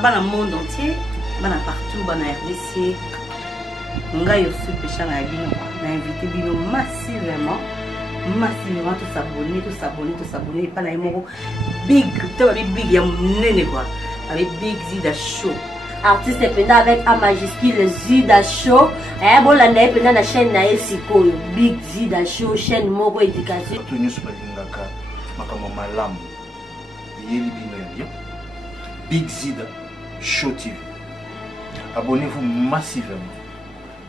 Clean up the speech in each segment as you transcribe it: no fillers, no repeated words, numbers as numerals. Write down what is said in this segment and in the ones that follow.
bana monde entier bana partout bana RDC ngai aussi pécha na bino na invité bino massivement tout s'abonner pas na moko big big ya nene quoi avec Big Zida Show artiste pendant avec A majuscule Zida Show bon la na pendant la chaîne na Sikoyo Big Zida Show chaîne moko éducation tout news balingaka makamo malamu yeli bino Big Zida Show TV. Abonnez-vous massivement.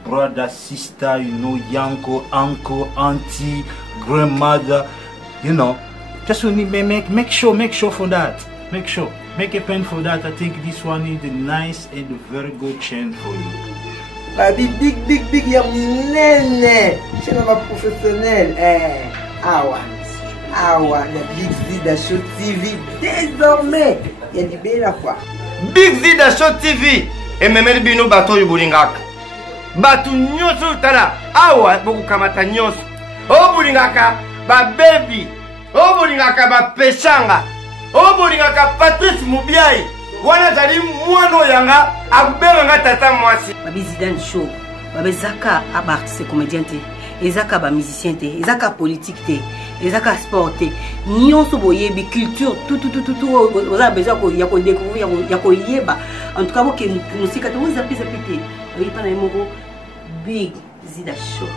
Brother, sister, you know, yanko, uncle, auntie, grandmother, you know. Just make sure for that. Make sure. Make a pen for that. I think this one is the nice and very good chance for you. Baby, big, y'a nene. Je suis pas professionnel. Awa, la Big Zida Show TV. Désormais, il y a du bel à quoi. Big Zida Show TV. Et même bino bato yubulingaka. Batu nyoso tala. Awa, boku kamata nyoso. O bulingaka, ba baby. O bulingaka, ba peshanga. O bulingaka, Patrice Mubiai. Wana zali mwano yanga, akubenga nga tata mwasi. Babi Zida Show. Babi Zaka, aba artiste comédien te. Ezaka ba musicien te. Ezaka politique te. Ezaka sport te. Nyonso boyebi culture tout oza besoin ya ko découvrir ya ko yeba. En tout cas boke musika te oza pesa pete. Babi pa na moko Big Zida Show.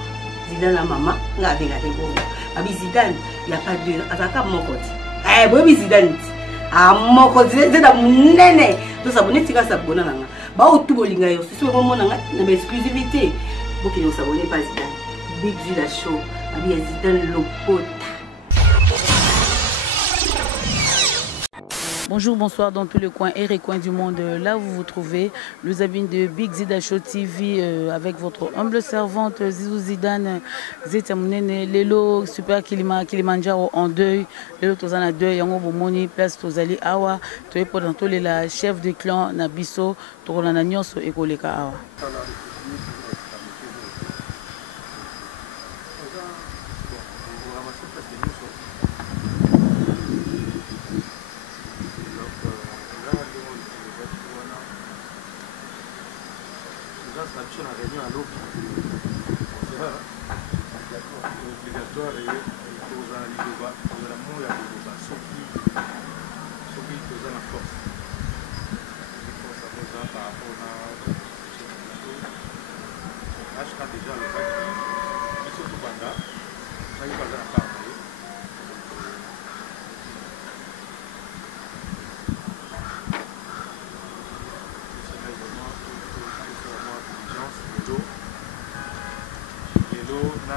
Zida la mama nga venga te bongo. Babi Zida ya pas deux azaka moko ti. Boyebi Zida nti. Moko Zida munene. To s'abonner tika s'abonner nanga. Ba otu bolinga yo si so mona nga na exclusivité. Boke yo s'abonner pas Zida. Big Zida Show. Babi Zida Lopota. Bonjour, bonsoir dans tous les coins et recoins du monde. Là où vous vous trouvez, nous avons de Big Zida Show TV avec votre humble servante Zizou Zidane Zetamounene, Lelo Super Kilimanjaro en deuil, Lelo Tozana deuil, Yango Bomoni, place Tozali Awa, Toye Podanto la chef de clan Nabiso, Torona Nyoso et Koleka Awa.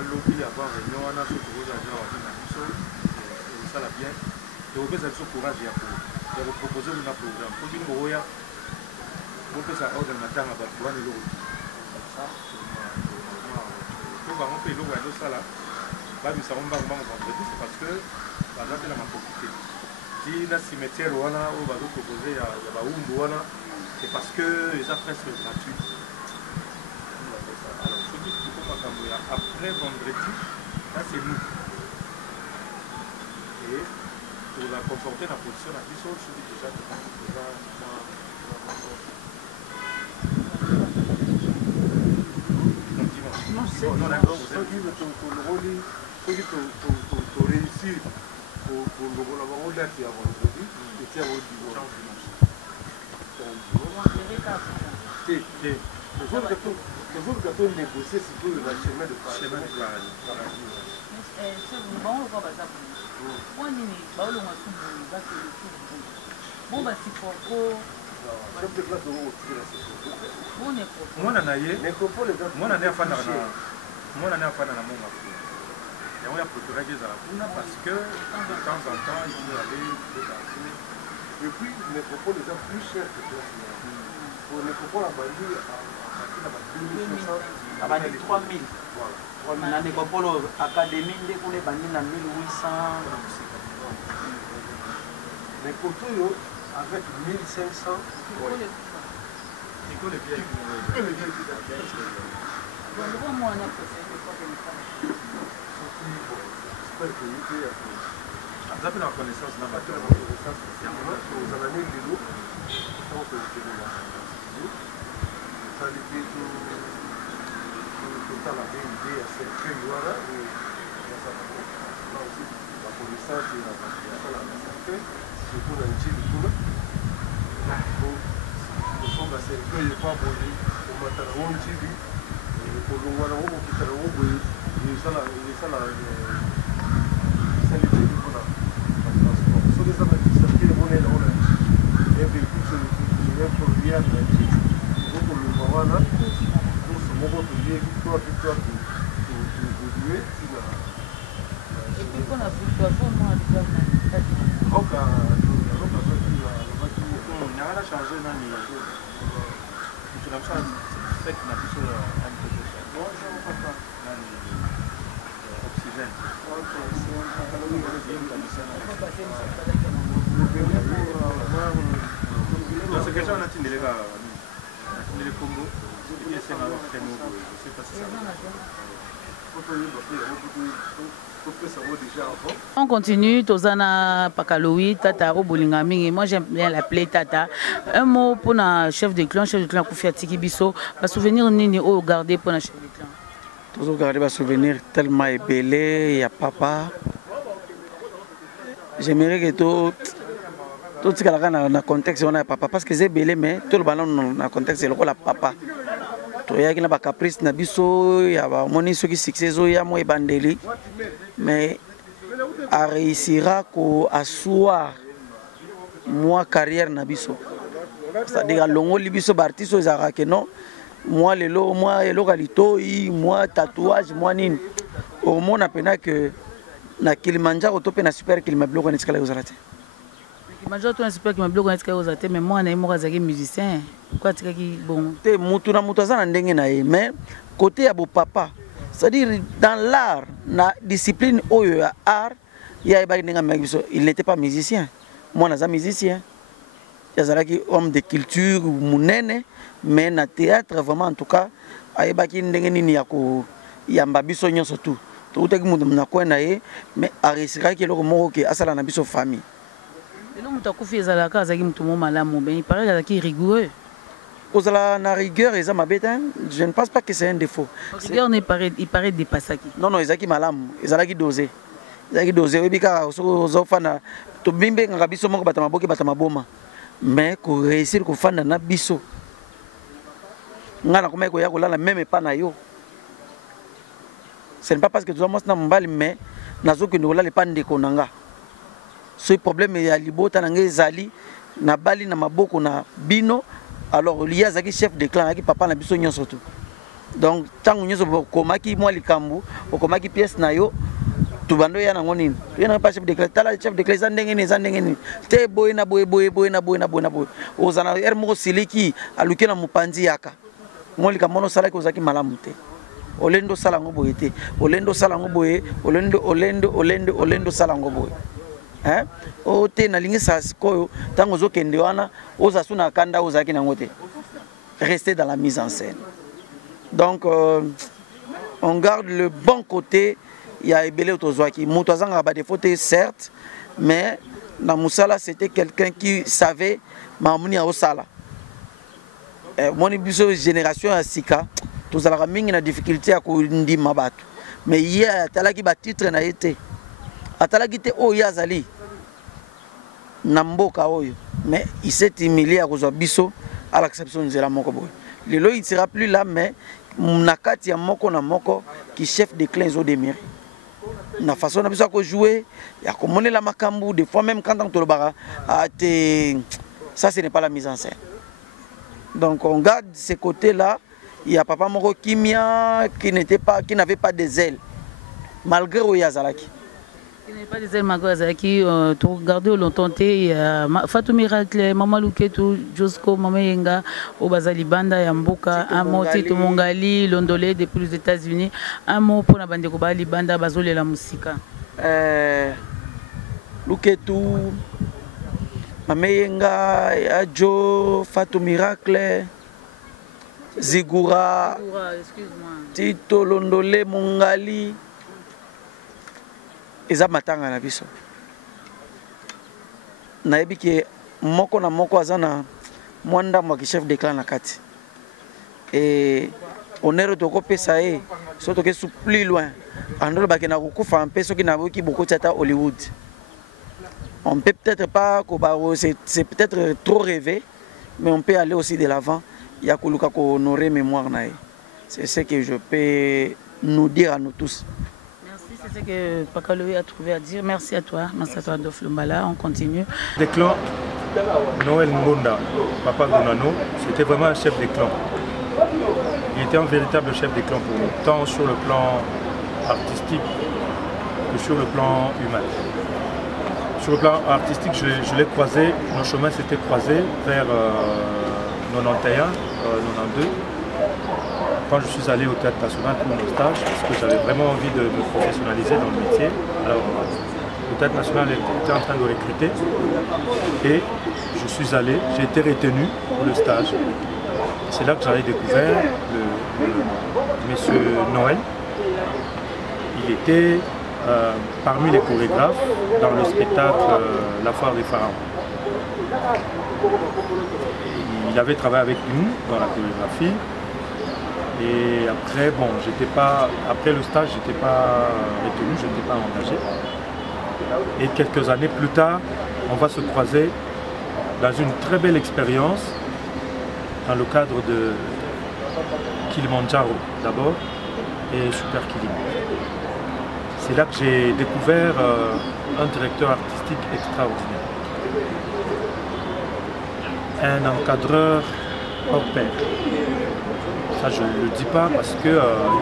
lobby avoir réunion on a ce projet à dire et ça la bien et on peut ça courage et vous proposer un programme pour dire roya on peut ça ordre matin à battre le l'eau ça pour on peut l'eau à ça là bah mais ça on va vendredi c'est parce que par exemple la profiter si la cimetière on a on va vous proposer à baoumbu on a c'est parce que les après c'est gratuit. Après vendredi, là c'est nous. Et pour la conforter la position, la vie sur déjà non, d'accord, vous avez dit que pour réussir, pour le rôle là qui a vendredi, et qui a les autres gâteaux négociés, c'est pour le chemin de paradis. Et puis, les propos les gens plus chers que toi. Pour les propos, la bandit, à 3000. La nécropole académie, on est banni en 1800. Les poteaux avec 1500. Ça fait la reconnaissance dans la On continue, Tozana Pakaloui, Tata Obolingami. Moi j'aime bien l'appeler Tata. Un mot pour le chef de clan Koufi Atiki Bisso. Un souvenir nini au garder pour le chef de clan. Toujours garder un souvenir tellement ébélé, il y a papa. J'aimerais que tout ce qu'il y a dans le contexte, on a papa. Parce que c'est ébélé, mais tout le ballon dans le contexte, c'est le papa. Il y a des caprices, il y a des succès, il y a des bandeli. Mais à réussir à asseoir moi carrière nabiso. C'est-à-dire à longo libiso bartiso que non. Moi le localité, moi tatouage, moi nini. Au moins on a que na Kilimanjaro to pe na super Kilimanjaro ko nesika la uzalate. Kilimanjaro to na super Kilimanjaro ko nesika la uzalate mais moi na mo kazaki musicien. Quoi tu qui bon. Te mutu na mutu za na ndenge na ye mais côté ya bo papa. C'est-à-dire dans l'art, la discipline oyo ya art, il n'était pas musicien. Moi, je suis musicien. Je suis homme de culture, mais dans le théâtre, vraiment, en tout cas, il y a des surtout. Mais à réussir à la famille. Il paraît qu'il est rigoureux. La rigueur, je ne pense pas que c'est un défaut. La rigueur, il paraît dépassé. Non, non, ils sont malam, ils sont dosés. Ils sont dosés. Mais pour réussir à faire un biso, ce n'est pas parce que tu as un mal, mais nous avons pas de konanga. Ce problème est à l'ibota, zali, na bali, na maboko, na bino. Alors, il y a un chef de clan qui papa n'a pas besoin surtout. Donc, tant que nous avons commis moi les cambo, ou commis pièce nayo, tout bando ya n'angoni. Il y a pas chef de clan. Tala chef de clan zandengeni. Te boy na boy. Ozana ermo siliki aluke na mupanzi yaka. Moi les camono sala ko zaki malamute. Olendo sala ngo boyete. Olendo sala ngo boye. Olendo sala ngo boye. O te na lingi sa sikoyo tango zo kende wana oza suna kanda ozaki nango te. Rester dans la mise en scène. Donc on garde le bon côté. Il y a Ebele Otozwaki. Moutouazanga a des fautes certes, mais dans Moussala c'était quelqu'un qui savait Mamouni au Sala. Mon génération à Sika, tous la mingi na difficulté à kundi mabatu. Mais hier talaki ba titre na été. Atalaki te o yazali. Namboka oyo, mais il s'est humilié à cause de biso à l'acception de la moko boy. Lelo il sera plus là, mais nakati ya moko na moko qui chef de clan zo demiri. Na façon na biso ko jouer, ya ko monner la makambu des fois même quand on te le bara, ça ce n'est pas la mise en scène. Donc on garde ces côtés-là. Il y a papa moko Kimia qui n'avait pas des ailes malgré Oyazalaki. Il n'y a pas des ailes qui tu regardes longtemps. Fatou Miracle, Maman Luketu, Josco, Maman Yenga, Obazali Banda, Yamboka, un mot Tito Mongali, Londolé depuis les États-Unis, un mot pour la bande Kobali Banda, Bazole la musique. Luketu, Maman Yenga, Joe, Fatou Miracle, Zigura, Tito Londolé, Mongali. Eza matanga na biso. nayebi ke moko na moko aza na mwa ndambo ya chef de clan na kati et honneur tokopesa ye so tokesu plus loin andolo bakenda kokufa mpe soki naboki bokoti ata Hollywood. On peut peut-être pas, c'est peut-être trop rêvé, mais on peut aller aussi de l'avant. Il y a Koluka ko honorer mémoire. C'est ce que je peux nous dire à nous tous. Merci, c'est ce que Pakaloé a trouvé à dire. Merci à toi, Adolphe Lumbala. On continue. Des clans, Noël Ngonda, papa Gonano, c'était vraiment un chef des clans. Il était un véritable chef des clans pour nous, tant sur le plan artistique que sur le plan humain. Sur le plan artistique, je l'ai croisé, nos chemins s'étaient croisés vers 91, 92, quand je suis allé au Théâtre National pour mon stage, parce que j'avais vraiment envie de me professionnaliser dans le métier. Alors, le Théâtre National était en train de recruter et je suis allé, j'ai été retenu pour le stage. C'est là que j'avais découvert monsieur Noël. Il était parmi les chorégraphes dans le spectacle La Foire des Pharaons. Il avait travaillé avec nous dans la chorégraphie et après, bon, après le stage, je n'étais pas retenu, je n'étais pas engagé. Et quelques années plus tard, on va se croiser dans une très belle expérience dans le cadre de Kilimandjaro d'abord et Super Kilima. C'est là que j'ai découvert un directeur artistique extraordinaire. Un encadreur hors pair. Ça, je ne le dis pas parce qu'il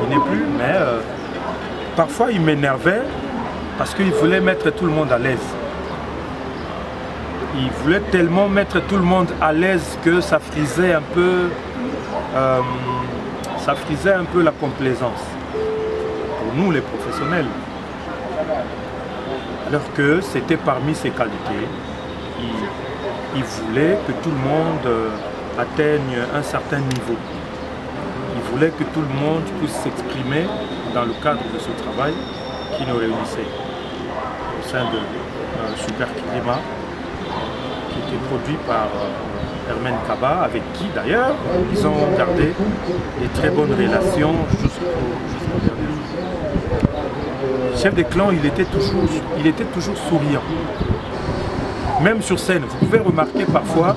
n'est plus, mais parfois il m'énervait parce qu'il voulait mettre tout le monde à l'aise. Il voulait tellement mettre tout le monde à l'aise que ça frisait un peu la complaisance. Pour nous, les professionnels. Alors que c'était parmi ses qualités. Il voulait que tout le monde atteigne un certain niveau. Il voulait que tout le monde puisse s'exprimer dans le cadre de ce travail qui nous réunissait au sein de Super Kilima, qui était produit par Hermène Kaba, avec qui d'ailleurs ils ont gardé des très bonnes relations jusqu'au dernier jour. Chef des clans, il était toujours souriant. Même sur scène, vous pouvez remarquer parfois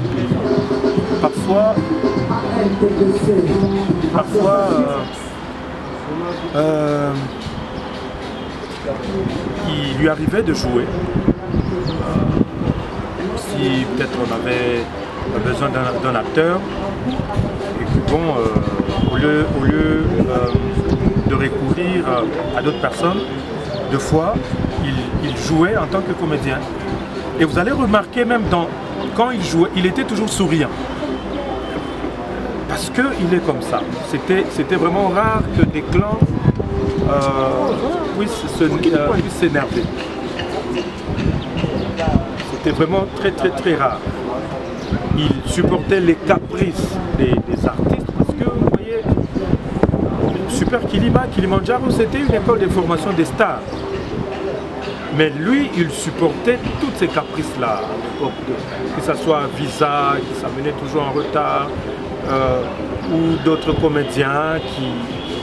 il lui arrivait de jouer. Si peut-être on avait besoin d'un acteur, et que bon, au lieu de recourir à d'autres personnes, deux fois, il jouait en tant que comédien. Et vous allez remarquer même quand il jouait, il était toujours souriant. Parce qu'il est comme ça. C'était vraiment rare que des clans puissent s'énerver. C'était vraiment très très très rare. Il supportait les caprices des artistes parce que vous voyez, Super Kilima, Kilimandjaro, c'était une école de formation des stars. Mais lui, il supportait toutes ces caprices-là, que ce soit Visa, qui s'amenait toujours en retard, ou d'autres comédiens qui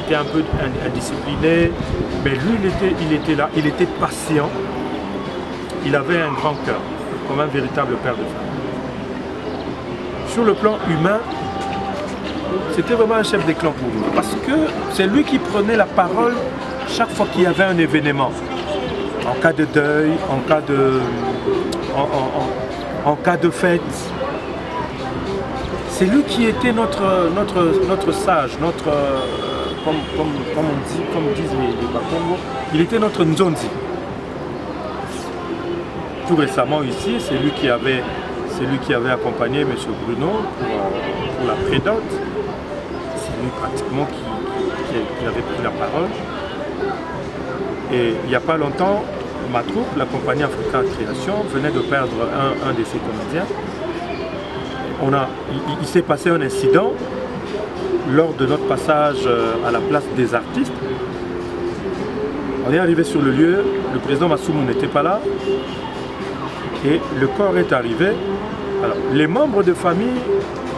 étaient un peu indisciplinés. Mais lui, il était là, il était patient, il avait un grand cœur, comme un véritable père de famille. Sur le plan humain, c'était vraiment un chef des clans pour nous, parce que c'est lui qui prenait la parole chaque fois qu'il y avait un événement. En cas de deuil, en cas de fête. C'est lui qui était notre sage, comme disent les Bakongo, il était notre Nzonzi. Tout récemment ici, c'est lui qui avait accompagné M. Bruno pour la prédote. C'est lui pratiquement qui avait pris la parole. Et il n'y a pas longtemps, ma troupe, la compagnie Africa Création, venait de perdre un de ses comédiens. Il s'est passé un incident lors de notre passage à la place des artistes. On est arrivé sur le lieu, le président Massoumou n'était pas là. Et le corps est arrivé. Alors, les membres de famille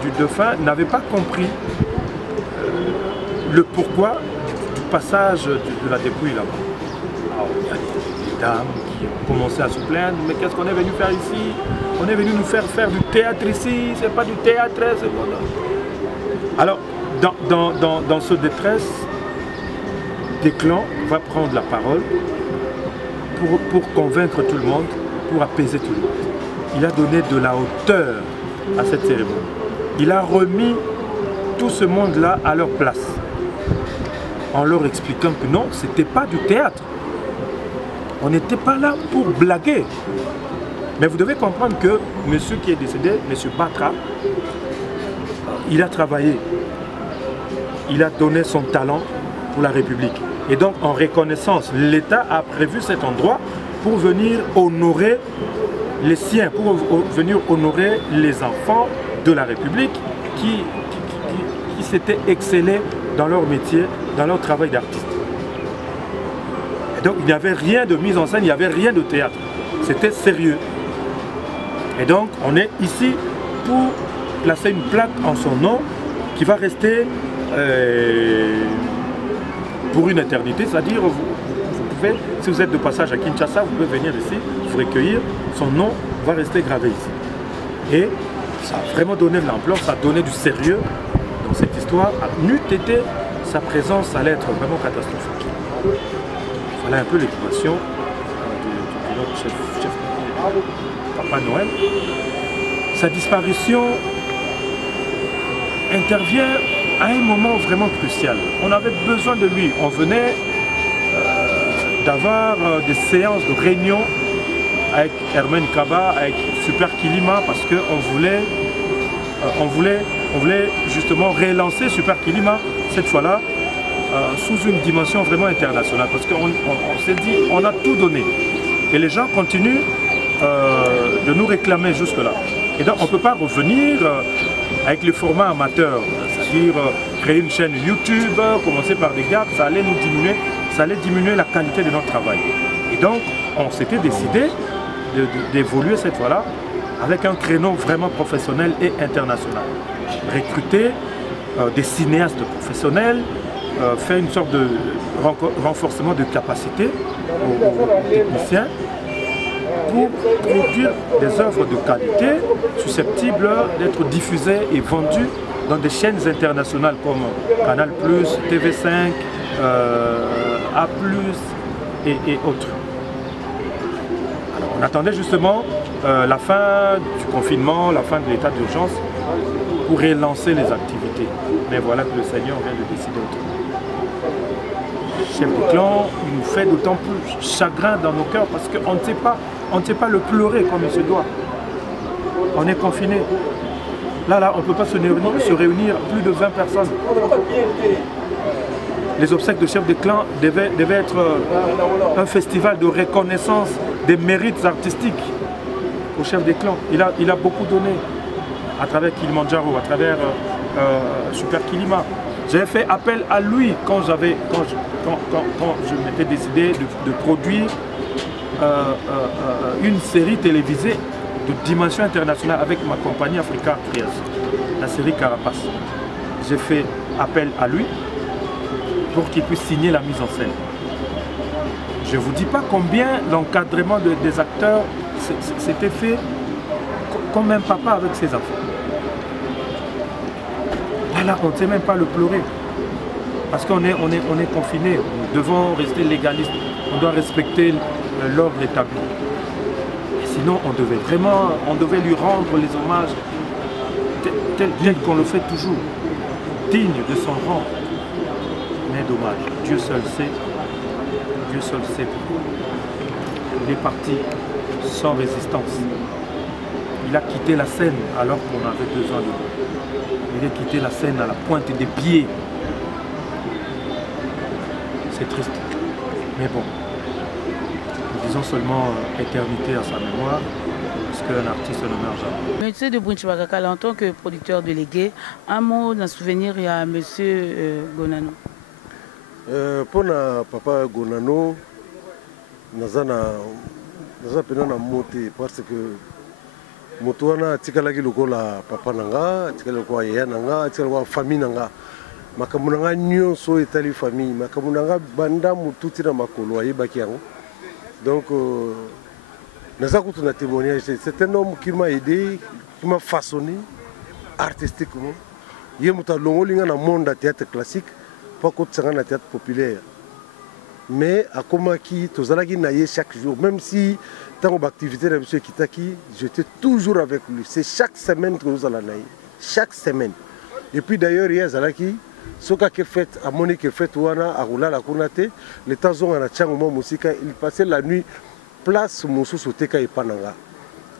du défunt n'avaient pas compris le pourquoi du passage de la dépouille là-bas. Alors, il y a des dames qui ont commencé à se plaindre, mais qu'est-ce qu'on est venu faire ici? On est venu nous faire du théâtre ici, c'est pas du théâtre, c'est voilà. Alors, dans ce détresse, Desclans va prendre la parole pour convaincre tout le monde, pour apaiser tout le monde. Il a donné de la hauteur à cette cérémonie. Il a remis tout ce monde-là à leur place, en leur expliquant que non, ce n'était pas du théâtre. On n'était pas là pour blaguer. Mais vous devez comprendre que monsieur qui est décédé, monsieur Batra, il a travaillé, il a donné son talent pour la République. Et donc, en reconnaissance, l'État a prévu cet endroit pour venir honorer les siens, pour venir honorer les enfants de la République qui s'étaient excellés dans leur métier, dans leur travail d'artiste. Et donc, il n'y avait rien de mise en scène, il n'y avait rien de théâtre. C'était sérieux. Et donc, on est ici pour placer une plaque en son nom qui va rester pour une éternité, c'est-à-dire vous pouvez, si vous êtes de passage à Kinshasa, vous pouvez venir ici, vous recueillir, son nom va rester gravé ici. Et ça a vraiment donné de l'ampleur, ça a donné du sérieux dans cette histoire. N'eût été sa présence allait être vraiment catastrophique. Voilà un peu l'équation de notre chef Papa Noël. Sa disparition intervient à un moment vraiment crucial. On avait besoin de lui. On venait d'avoir des séances de réunion avec Hermen Kaba, avec Super Kilima, parce qu'on voulait, on voulait justement relancer Super Kilima, cette fois-là, sous une dimension vraiment internationale. Parce qu'on s'est dit, on a tout donné. Et les gens continuent de nous réclamer jusque-là. Et donc on ne peut pas revenir avec le format amateur, c'est-à-dire créer une chaîne YouTube, commencer par des gaps, ça allait nous diminuer, ça allait diminuer la qualité de notre travail. Et donc on s'était décidé d'évoluer cette fois-là avec un créneau vraiment professionnel et international. Recruter des cinéastes professionnels, faire une sorte de renforcement de capacité aux techniciens, pour produire des œuvres de qualité susceptibles d'être diffusées et vendues dans des chaînes internationales comme Canal+, TV5, A+, et autres. Alors, on attendait justement la fin du confinement, la fin de l'état d'urgence pour relancer les activités. Mais voilà que le Seigneur vient de décider autrement. Chef de clan, il nous fait d'autant plus chagrin dans nos cœurs parce qu'on ne sait pas le pleurer comme il se doit. On est confiné. Là, on ne peut pas se réunir plus de 20 personnes. Les obsèques de chef de clan devaient être un festival de reconnaissance des mérites artistiques au chef des clans. Il a beaucoup donné à travers Kilimandjaro, à travers Super Kilima. J'ai fait appel à lui quand je m'étais décidé de produire une série télévisée de dimension internationale avec ma compagnie Africa Trias, la série Carapace. J'ai fait appel à lui pour qu'il puisse signer la mise en scène. Je ne vous dis pas combien l'encadrement des acteurs s'était fait comme un papa avec ses enfants. Là, on ne sait même pas le pleurer. Parce qu'on est confiné. Nous devons rester légalistes. On doit respecter l'ordre établi. Et sinon, on devait lui rendre les hommages tel qu'on le fait toujours. Digne de son rang. Mais dommage. Dieu seul sait. Dieu seul sait pourquoi. Il est parti sans résistance. Il a quitté la scène alors qu'on avait besoin de lui. Il a quitté la scène à la pointe des pieds. C'est triste. Mais bon, nous disons seulement éternité à sa mémoire, parce qu'un artiste ne meurt jamais. Monsieur de Brunchibagakala, en tant que producteur délégué, un mot d'un souvenir à monsieur Gonano. Pour papa Gonano, naza pena na mote parce que moto wana atikalaki lokola papa na nga, atikali lokola yaya na nga, atikali lokola famille na nga. Makambo na nga nyonso etali famille, makambo na nga banda motu tina makolo ayebaki yango. Donc naza kutu na témoignage, c'est un homme qui m'a aidé, qui m'a façonné artistiquement. Ye moto alongoli nga na monde ya théâtre classique, pas kotisanga na théâtre populaire. Mais akomaki tozalaki na ye chaque jour, même si tant d'activité na biso ekitaki, j'étais toujours avec lui. C'est chaque semaine que nous allons na ye, chaque semaine. Et puis d'ailleurs hier zalaki soka ke fête à Monique fête wana aroula la kunate, le temps zonga na tchango mo musika, il passait la nuit place mosusu teka epananga.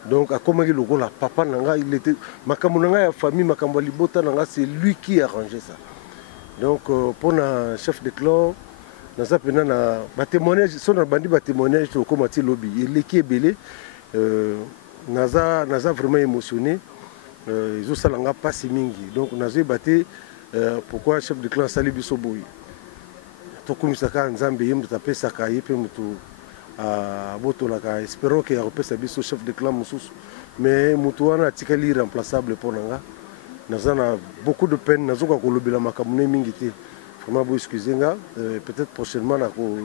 Donc akomaki lokola papa nanga, il était makambo nanga ya famille makambo libota nanga, c'est lui qui a arrangé ça. Donc pour un chef de clan naza pena na ba témoignage son bandi ba témoignage to komati lobby il qui est belé naza vraiment émotionné ils ont salanga pas si mingi donc nazo baté pourquoi chef de clan sali biso boyi to komisaka nzambe yemdo tapesa ka yepe mutu a botolaka espérons que repesa biso chef de clan mususu mais mutu wana tikali irremplaçable pour nanga naza na beaucoup de peine nazo ka kolobela makamune mingi te. Excusez-moi, peut-être prochainement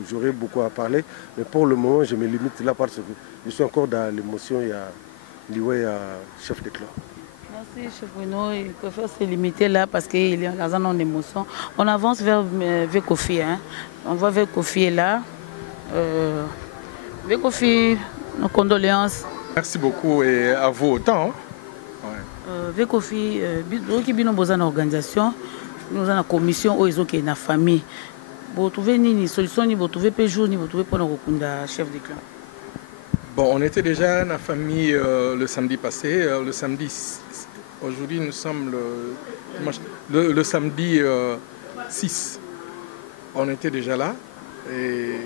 j'aurai beaucoup à parler, mais pour le moment je me limite là parce que je suis encore dans l'émotion. Il y a Liwé, chef de clan. Merci chef Bruno, il préfère se limiter là parce qu'il est dans un émotion. On avance vers Kofi, hein. On va vers Kofi là. Vers Kofi, nos condoléances. Merci beaucoup et à vous autant. Vers Kofi, qui a besoin d'organisation. Nous avons une commission où ils ont une famille. Vous trouvez une solution, vous trouvez pas jour, vous trouvez pas le chef de clan. Bon, on était déjà dans la famille le samedi passé. Le samedi, aujourd'hui nous sommes le samedi 6. On était déjà là. Et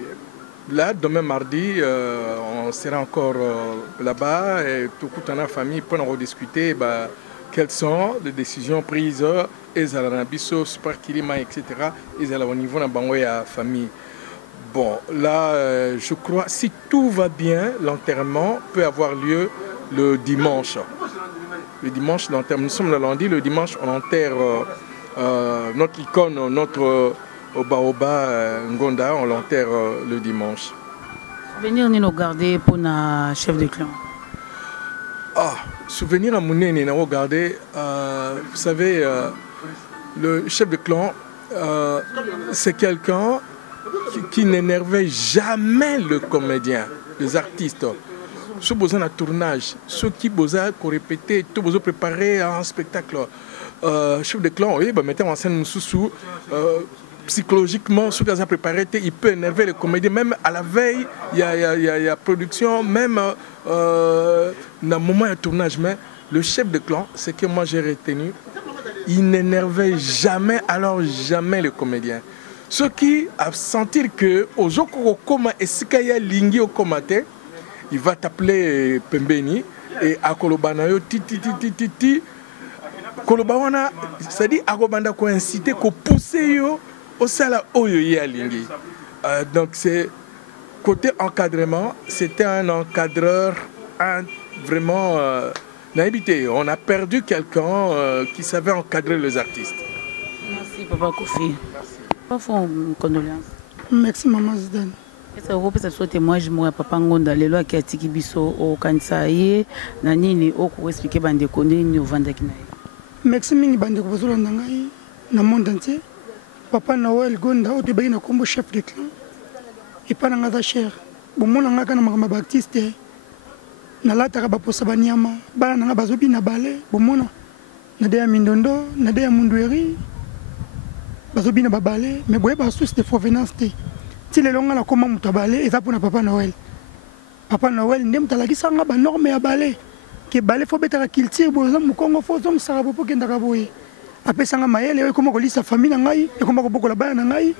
là, demain mardi, on sera encore là-bas et tout le temps dans la famille pour en rediscuter. Quelles sont les décisions prises et à la Nabiso, Super Kilima, etc. Et au niveau de la famille. Bon, là, je crois, si tout va bien, l'enterrement peut avoir lieu le dimanche. Le dimanche, l'enterrement. Nous sommes le lundi, le dimanche, on enterre notre icône, notre Obaoba Ngonda, on l'enterre le dimanche. Venir nous garder pour le chef de clan. Ah, souvenir à Mounene, nous regardé, vous savez, le chef de clan, c'est quelqu'un qui n'énervait jamais le comédien, les artistes. Ceux qui besoin d'un tournage, ceux qui besoin de répéter, tout besoin de préparer un spectacle. Chef de clan, oui, mettez en scène sous psychologiquement, ceux qui ont préparé, il peut énerver les comédiens. Même à la veille, il y a production, même dans le moment de tournage. Mais le chef de clan, c'est que moi j'ai retenu, il n'énervait jamais, alors jamais les comédiens. Ceux qui a sentir que aux Okokoma et Sikaya Lingi au Komate, il va t'appeler Pembeni et à Kolobanayo ti Kolobawana, c'est-à-dire Agobanda ko inciter ko pousser yo au sala oyo ya Lingi. Donc c'est côté encadrement, c'était un encadreur vraiment on a perdu quelqu'un qui savait encadrer les artistes. Merci Papa Kofi. Merci. Condoléances. Merci Maman Zidane. Est-ce que vous pouvez faire témoignage de Papa Ngonda les lois qui a tiki biso au Kansaye na nini au ko expliquer bande konde ni ovandaki na. Merci mingi bande ko bozolanda ngai na monde entier. Papa Noël Gonda au début na kombo chef de clan. Et pas na ngata cher. Bomona ngaka na makamba baptiste. Na lata ba posa banyama, bana nga bazobi na balé, bomona. Na deya mindondo, na deya mundueri. Bazobi na babalé, mais boye ba source de provenance te. Ti le longa na koma muta balé, eza pona Papa Noël. Papa Noël ndem talaki sanga ba norme ya balé. Ke balé fo betaka culture boza mu Congo fo zo musaka popo kenda ka boye. Apesanga mayele e koma ko lisa famille na ngai, e koma ko bokola bana na ngai.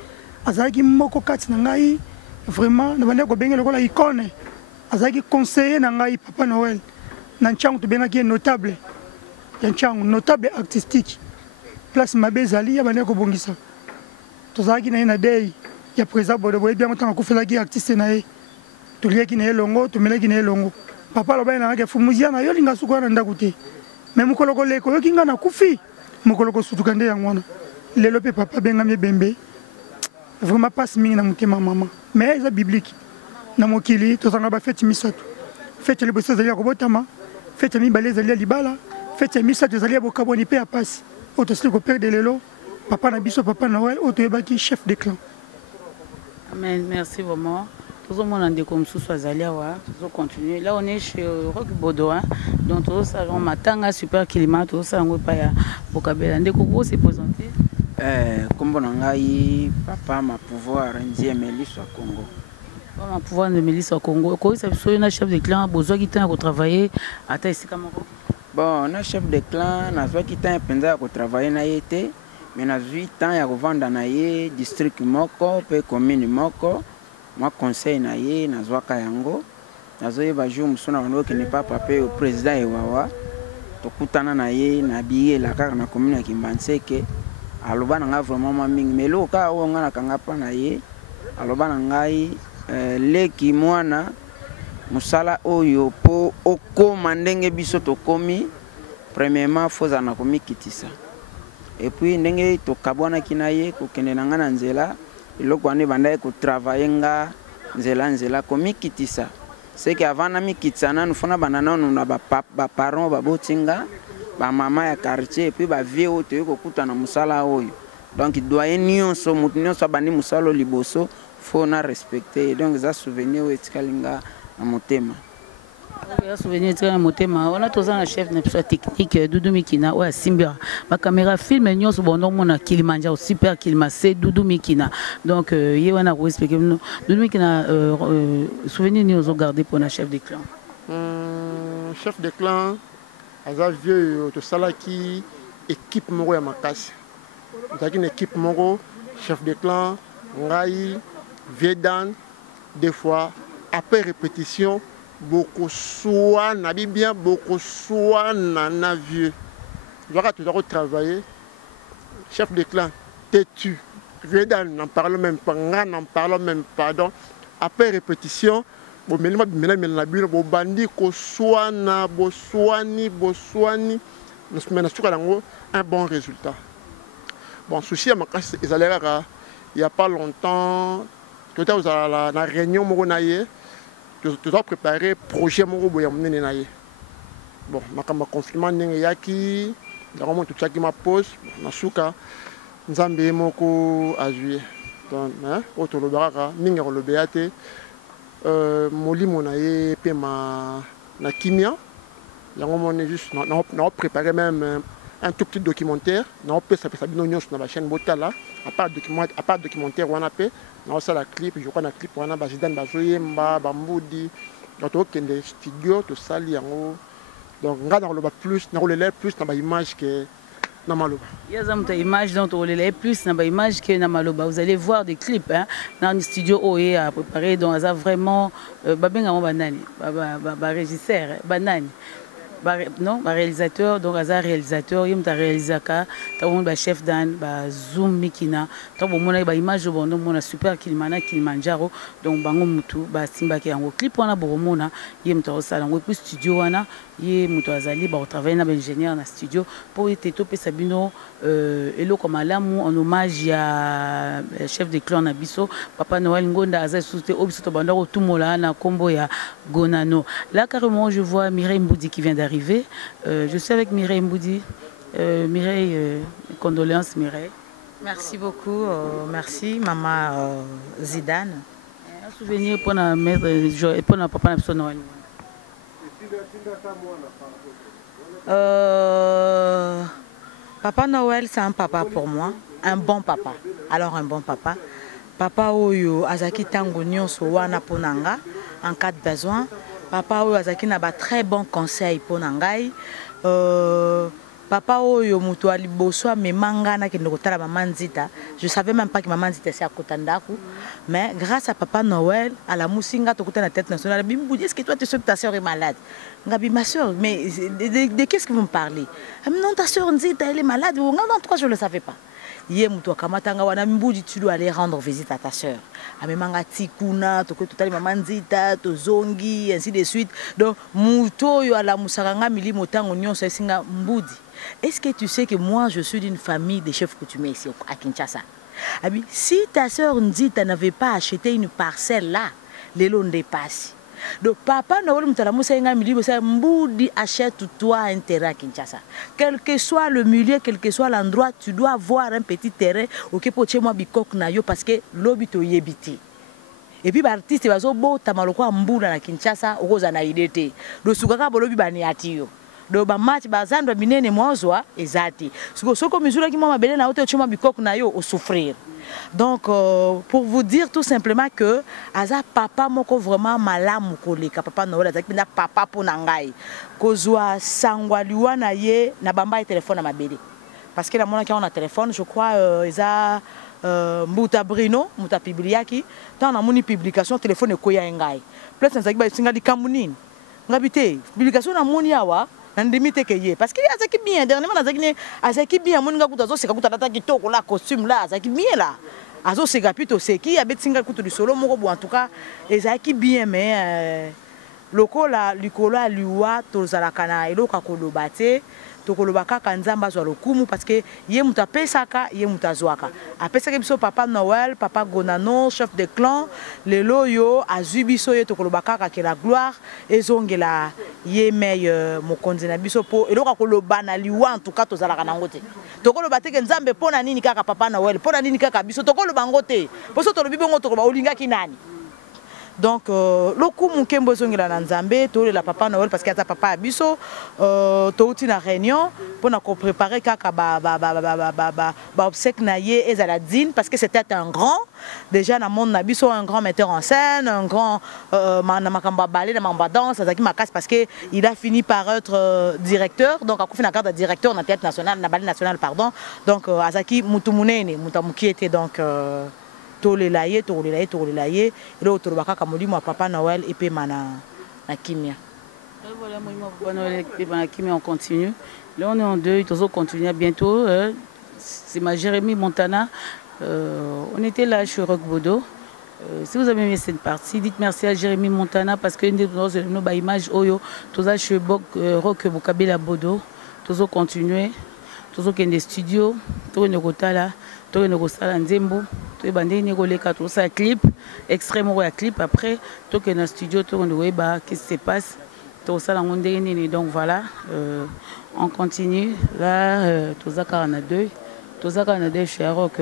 Azalaki moko kati na ngai. Vraiment, na bande ko bengela ko la icône. Azalaki conseiller na ngai Papa Noël. Na nchangu to benga ki notable. Ya nchangu notable artistique. Place mabezali ya bande ko bongisa. Tozalaki na day ya président bodo boye bien motanga ko fela ki artiste na ye. toliaki na ye longo tomelaki na ye longo papa alobai na ngaki fumuzia na yo linga suka na ndako te me mokolo koleka oyoki nga na kufi mokolo kosutuka nde yango wana lelo mpe papa abengami ebembe vraiment pasi mingi na motema mama mais eza biblique na mokili tozanga bafeti misato feti ya liboso ezali ya kobotama feti ya mibale ezali ya libala feti ya misato ezali ya bokabwani mpe ya pasi oyo tosili koperde lelo papa na biso papa Noël oyo toyebaki chef de clan. Amen, merci vraiment. Tout le monde est comme sous azali awa, tout continuer. Là on est chez Rock Bodo, hein. Donc tout ça on matanga super climat, tout ça on pas ya Bokabela. Ndeko ko se présenter. Kombo nangai papa ma pouvoir ndiye Meliso Congo. Ma pouvoir de Meliso Congo. Ko ça biso na chef de clan besoin qui tient à travailler ata ici Cameroun. Bon, na chef de clan na zo qui tient penza à travailler na yete, mais na 8 ans ya kovanda na ye district moko pe commune moko. Moi conseil na ye na zwaka yango nazo yeba jour musuna bando ke ne pas pape au président Ewawa tokutana na ye na biye la kaka na commune ya Kimbanseke aloba na nga vraiment mamingi melo ka o nga na kanga pa na ye aloba na ngai leki mwana musala oyo po okoma ndenge biso tokomi premièrement foza na komi kitisa et puis ndenge tokabwana kinaye kokende na nga na nzela iloko ane bandaye ko travailler nga nzela komi kitisa c'est que avant na mi kitana nous fona banana nous na ba parents ba botinga ba mama ya quartier et puis ba vie oto yoko kutana musala oyo donc doyen nyonso mutu nyonso bandi musalo liboso fona respecter donc za souvenir o etikalinga na motema. Souvenir très motema on a tous un chef de technique Doudou Mikina ou Simbira ma caméra filme nyo so bon mon a Kilimanjaro super Kilima c'est Doudou Mikina donc y on a respecté Doudou Mikina souvenir nyo so garder pour un chef de clan chef de clan aza vieux to salaki équipe moko ya makasi zaki une équipe moko chef de clan ngai Vedan des fois après répétition beaucoup soit na bien beaucoup soit na vieux voilà tu dois travailler chef de clan têtu Vedan n'en parle même pas n'en parle même pas donc après répétition bon mais na bureau bo bandi ko soit na boswani nous menons sur un bon résultat bon souci à ma casse ils allaient il y a pas longtemps tout à la réunion monaye tu dois préparer projet moko boya munene na ye bon makamba confinement ndenge yaki vraiment tout ça qui ma pose na suka nzambe moko ajuye donc hein auto lo baraka ninga lo beate molimo na ye pe ma na kimia yango mon juste na préparer même un tout petit documentaire na pe ça bino nyonso na ba chaîne botala à part documentaire wana pe na ça la clip je crois na clip wana ba Zidane bazoyemba bambudi donc okende studio to sali yango donc nga na loba plus na rolele plus na ba image que na maloba yazam ta image donc rolele plus na ba image que na maloba vous allez voir des clips hein dans le studio OE à préparer donc ça vraiment babenga mo banani ba régisseur banani non réalisateur donc azar réalisateur yim ta réalisaka ta bon ba chef dan ba zoom mikina ta bon mona ba image bon donc mona super Kilimanjaro donc bango mutu ba simba ki yango clip wana bo mona yim ta osala ngo plus studio wana ye mutu azali ba travailler na ba ingénieur na studio pour te toper sabino elo comme alamu en hommage ya chef de clan na biso papa Noël Ngonda azali souté obiso to bandako tout mola na kombo ya Gonano là carrément je vois Mireille Mboudi qui vient d'arriver je suis avec Mireille Mboudi Mireille condoléances Mireille. Merci beaucoup merci maman Zidane un souvenir pour na mère pour na papa na Noël Papa Noël, c'est un papa pour moi, un bon papa. Alors un bon papa. Papa Oyo Azaki Tango Nyonso wana ponanga en cas de besoin. Papa Oyo Azaki na ba très bon conseil pour nangai. Papa Oyo mutu aliboso me manga na kendo kotala maman Nzita. Je savais même pas que maman Nzita c'est à Kotandaku. Mais grâce à Papa Noël, à la Musinga Tokota la tête nationale, Bimbo, est-ce que toi tu sais que ta soeur est malade? Gabi, ma soeur, mais de qu'est-ce que vous me parlez? Non, ta soeur Nzita elle est malade. Non, toi je ne le savais pas. ye mutu akamatanga wana mbudi tu dois aller rendre visite à ta sœur amemanga tikuna totali mama nzita tozongi ainsi de suite donc mutu oyo alamusaka nga milimo ntango nyonso esinga mbudi. Est-ce que tu sais que moi je suis d'une famille de chefs coutumiers ici à Kinshasa? Abi, si ta sœur Nzita n'avait pas acheté une parcelle là, les lots dépassent. Donc papa Noël Mutalamusenga me dit Mboudi achète-toi un terrain à Kinshasa. Quel que soit le milieu, quel que soit l'endroit, tu dois avoir un petit terrain OK pour chez moi bikok na yo parce que l'obito yebiti. Et puis l'artiste bazo bo tamaloko mbula na Kinshasa okoza na idete. Do sukaka bolobi baniati yo. Do ba match bazando binene mwozwa ezati. Soko mizula ki mama bele na hotel chuma bikok na yo au souffrir. Donc pour vous dire tout simplement que aza papa moko vraiment malamu koleka papa Noël azaki na papa pona ngai. Kozwa sangwa liwa na ye na bamba téléphone na mabele. Parce que la mona ki on a téléphone, je crois eza Mbuta Brino, Mbuta Pibliaki, tant na moni publication téléphone ekoya ngai. Plus nzaki ba singa di kamunini. Ngabité, publication na moni awa. Parce qu'il y a qui bien dernièrement a qui bien mon gars kuta c'est kuta data kitoko la costume là ça qui bien là azo c'est capito c'est qui a betinga kuta du solo moko en tout cas et ça qui bien mais lokola likola liwa tozala kana eloka kolobate tokolobaka kanzamba zo lokumu parce que ye muta pesaka ye mutazwaka apesaka biso papa Noël papa Gonano chef de clan le loyo azubiso ye tokolobaka ka la gloire ezongela ye meilleur mokonzi na biso po eloka kolobana liwa en tout cas tozala kana ngote tokolobate ke nzambe pona nini kaka papa Noël pona nini kaka biso tokoloba ngote poso tolobi bongo tokoloba olinga kinani. Donc, le coup mon kembo zongela na nzambe to la papa Noël parce qu'il y a papa abiso to uti na réunion pour na préparer kaka ba obsèque na ye ezaladine parce que c'était un grand déjà na monde na biso un grand metteur en scène un grand na makamba ballet na makamba danse azaki makas parce que il a fini par être directeur donc a fait na carte de directeur na théâtre national na ballet national pardon donc azaki mutu munene mutamuki était donc tolelaye et l'autre bakaka molimo papa Noël et puis mana na kimia. Voilà molimo papa Noël et puis na kimia on continue. Là on est en deuil, on continue bientôt. C'est ma Jérémy Montana. On était là chez Rock Bodo. Si vous avez aimé cette partie, dites merci à Jérémy Montana parce que nous ba image oyo toza chez Rock Bokabela Bodo. Tozo continuer. Tozo kende studio, to ne kotala, to ne kosala nzembo. Tu bandé négoleka tout ça clip extrêmement ya clip après to que dans studio to on weba qu'est-ce qui se passe tout ça donc voilà on continue là tout ça 42 chez Rock